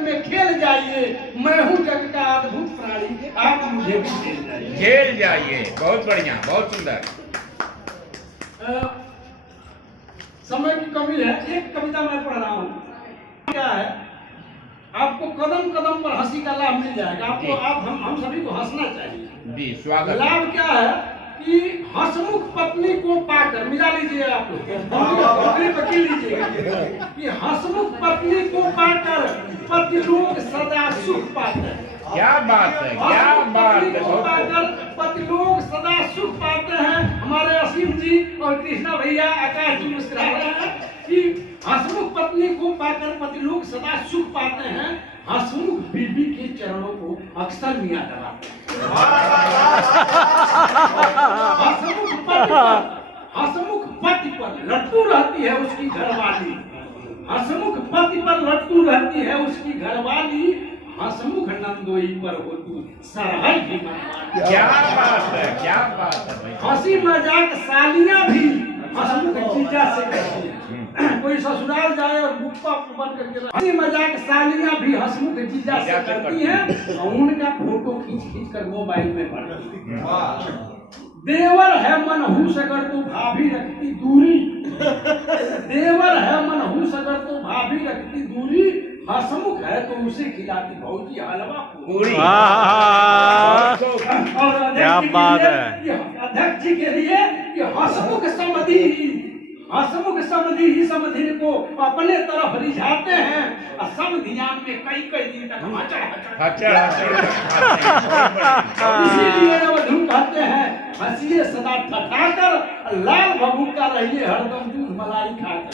में खेल जाइए, मैं हूँ जग का अद्भुत प्राणी, आप मुझे भी खेल जाइए। खेल जाइए। बहुत बढ़िया, बहुत सुंदर। समय की कमी है, एक कविता मैं पढ़ रहा हूँ। क्या है, आपको कदम कदम पर हंसी का लाभ मिल जाएगा। आपको हम सभी को हंसना चाहिए जी, स्वागत। लाभ क्या है कि हंसमुख पत्नी को पाकर, मिला लीजिए आप वकील लीजिएगा कि हंसमुख पत्नी को पाकर पति लोग सदा सुख पाते हैं। क्या बात है, क्या बात है। पति लोग सदा सुख पाते हैं। हमारे असीम जी और कृष्णा भैया, आकाश जी मुस्कुरा रहे हैं कि हंसमुख पत्नी को पाकर पति लोग सदा सुख पाते हैं। हंसमुख बीबी के चरणों को अक्सर मियां दबाते हैं। हंसमुख पति पर लट्टू रहती है उसकी घरवाली। हंसमुख पति पर लट्टू रहती है उसकी घरवाली। हंसमुख नंदोई पर हो तू सरहल भी मनवानी। क्या बात है, क्या बात है भाई। हंसी मजाक सालियां भी हंसमुख जीजा से करती है। कोई ससुराल जाए और गुप्पा बंद करके, हंसी मजाक सालियां भी हंसमुख जीजा से करती हैं और उनका फोटो खींच कर मोबाइल में भरती है। देवर है मनहूस अगर तो भाभी रखती दूरी। देवर है मनहूस अगर तो भाभी रखती दूरी। हंसमुख है तो उसे खिलाती भौजी हलवा पूरी। और क्या बात है। अध्यक्ष जी के लिए कि हंसमुख समधि समधि को अपने तरफ रिझाते हैं और समधियान में कई दिन तक इसीलिए वधू कहते हैं हंसिए सदा ठठाकर, लाल भभूका रहिए हरदम दूध मलाई खाकर।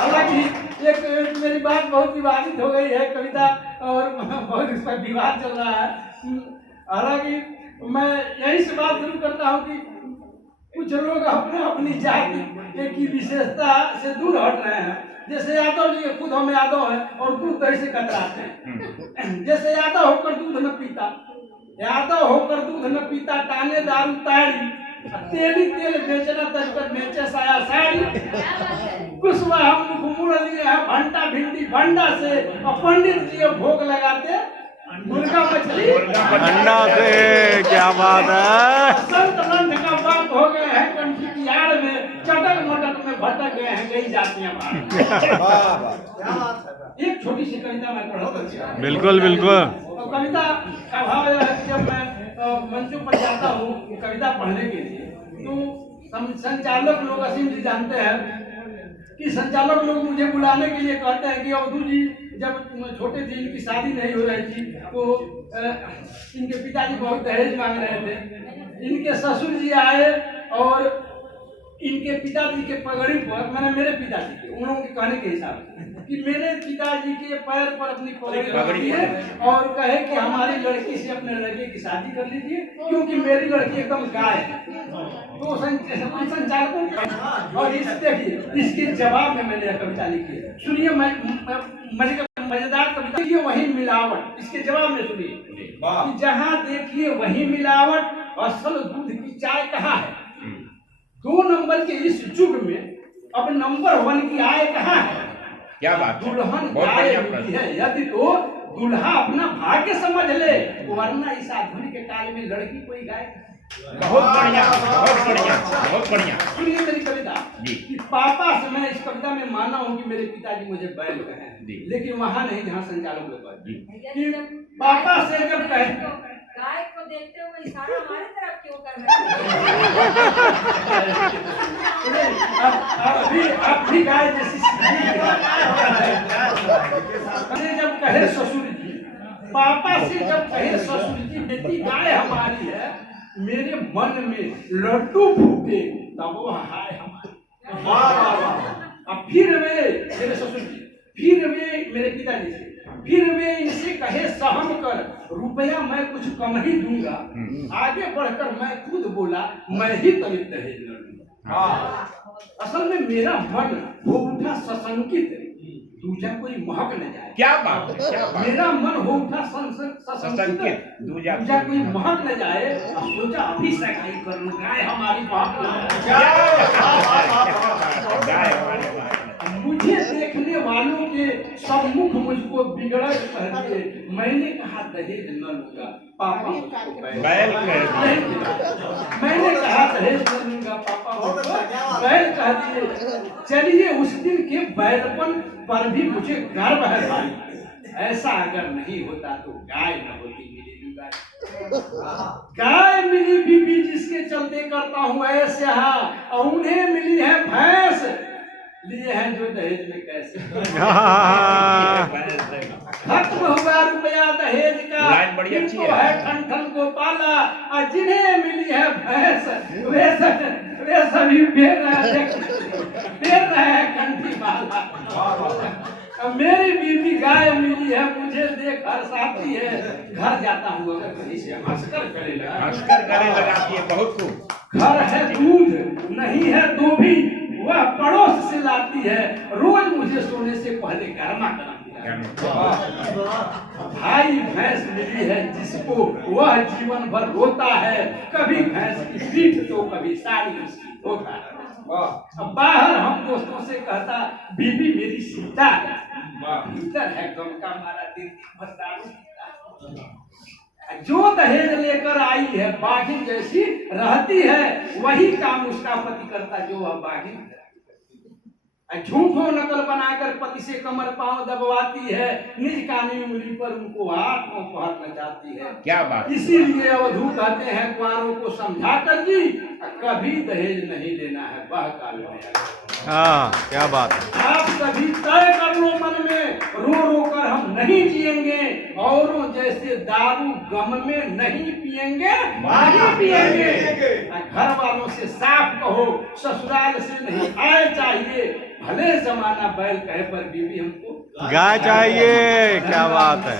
हालांकि एक मेरी बात बहुत विवादित हो गई है कविता, और बहुत इस पर विवाद चल रहा है। हालांकि मैं यही से बात शुरू करता हूँ कि कुछ लोग अपनी जाति की विशेषता से दूर हट रहे हैं। जैसे यादव जी खुद हम यादव हैं और दूध दही से कतराते हैं। जैसे यादव होकर दूध न पीता, यादव होकर दूध न पीता, टाने दारू ताड़ी, तेली तेल बेचना तस्कर बेचे साया साड़ी। कुशवा हम मुड़ लिए हैं भंटा भिंडी भंडा से, और पंडित जी भोग लगाते मुर्गा मछली अंडा से। क्या बात है। संत नंद का बाप हो गए हैं कंठी की आड़ में, चटक मटक में भटक गए हैं कई जातियां बाहर। एक छोटी सी कविता मैं पढ़ता हूँ। बिल्कुल बिल्कुल। और कविता का भाव यह है कि जब मैं मंचों पर जाता हूँ कविता पढ़ने के लिए, तो संचालक लोग, असीम जी जानते हैं कि संचालक लोग मुझे बुलाने के लिए कहते हैं कि अवधू जी जब छोटे थे, इनकी शादी नहीं हो रही थी, तो इनके पिताजी बहुत दहेज मांग रहे थे। इनके ससुर जी आए और इनके पिताजी के पगड़ी पर, मैंने मेरे पिताजी के, उन लोगों के कहने के हिसाब से कि मेरे पिताजी के पैर पर अपनी पगड़ी रखी है और कहे कि हमारी लड़की से अपने लड़के की शादी कर लीजिए क्योंकि मेरी लड़की एकदम गाय है। तो संचालकों और इस देखिए इसके जवाब में मैंने कविता लिखी है। सुनिए, मजेदार कविता। देखिए वही मिलावट, इसके जवाब में सुनिए कि जहाँ देखिए वही मिलावट, असल दूध की चाय कहाँ है। 2 नंबर के इस युग में अब नंबर 1 की आय कहाँ है। क्या बात। दुल्हन गाय है, यदि तो दूल्हा अपना भाग्य समझ ले, वरना इस आधुनिक काल में लड़की कोई गाय। बहुत बढ़िया, बहुत बढ़िया, बहुत बढ़िया। सुनिए मेरी कविता कि पापा से, मैं इस कविता में माना हूँ कि मेरे पिताजी मुझे बैल कहे, लेकिन वहाँ नहीं जहाँ संचालक लोग कि पापा से जब कहे गाय को देखते हुए इशारा हमारे तरफ क्यों कर रहे हैं। अभी गाय जैसी जब कहे ससुर जी, पापा से जब कहे ससुर जी बेटी गाय हमारी है, मेरे मन में लड्डू फूटे तब वो हाय हमारी। अब फिर वे मेरे ससुर जी, फिर वे मेरे पिताजी से, फिर वे इनसे कहे सहम कर रुपया मैं कुछ कम ही दूंगा। आगे बढ़कर मैं खुद बोला मैं ही तनिक दहेज न दूंगा। असल में मेरा मन हो उठा सशंकित, दूजा कोई महक न जाए। क्या बात है, क्या बात। मेरा मन हो उठा सशंकित, दूजा कोई महक न जाए। सोचा अभी सगाई कर लूं, गाय हमारी महक न जाए। मुझे देखने वाले वालों के सम्मुख मुझको बिगड़ा कह दिए। मैंने कहा दहेज न लूंगा, पापा मुझको बैल कह दिए। मैंने कहा दहेज न लूंगा, पापा मुझको बैल कह दिए। चलिए उस दिन के बैलपन पर भी मुझे गर्व है भाई। ऐसा अगर नहीं होता तो गाय न होती मिली गाय मिली बीबी जिसके चलते करता हूँ ऐसे और उन्हें मिली है भैंस लिए हैं जो दहेज में कैसे खत्म हुआ रुपया दहेज का। लाइन बड़ी अच्छी तो है ठन ठन गोपाला और जिन्हें मिली है भैंस वे सभी फेर रहे हैं कंठी माला। मेरी बीबी गाय मिली है मुझे देख हर्षाती है। घर जाता हूँ अगर कहीं से हंसकर गले लगाती है बहुत खूब। घर है दूध नहीं है धोबी, वह पड़ोस से लाती है रोज मुझे सोने से पहले गर्मा कराती है। भाई भैंस मिली है जिसको वह जीवन भर रोता है, कभी भैंस की पीठ तो कभी साड़ी उसकी धोता है। अब बाहर हम दोस्तों से कहता बीबी मेरी सीता है, भीतर है गम का मारा दिन भर दारू पीता। जो दहेज लेकर आई है बाघिन जैसी रहती है, वही काम उसका पति करता जो वह बाघिन है। झूठो नकल बनाकर पति से कमर पांव दबवाती है, निज कानी उंगली पर उनको हाथ में पहर नचाती है। क्या बात। इसीलिए अवधू कहते हैं कुंवारों को समझा कर जी कभी दहेज नहीं लेना है, वह काल में। हाँ क्या बात है। आप सभी तय कर लो मन में, रो रो कर हम नहीं जिएंगे, औरों जैसे दारू गम में नहीं पिएंगे, नहीं पिएंगे। घर वालों से साफ कहो ससुराल से नहीं आए चाहिए, भले जमाना बैल कहे पर बीवी हमको गाय चाहिए। क्या बात है।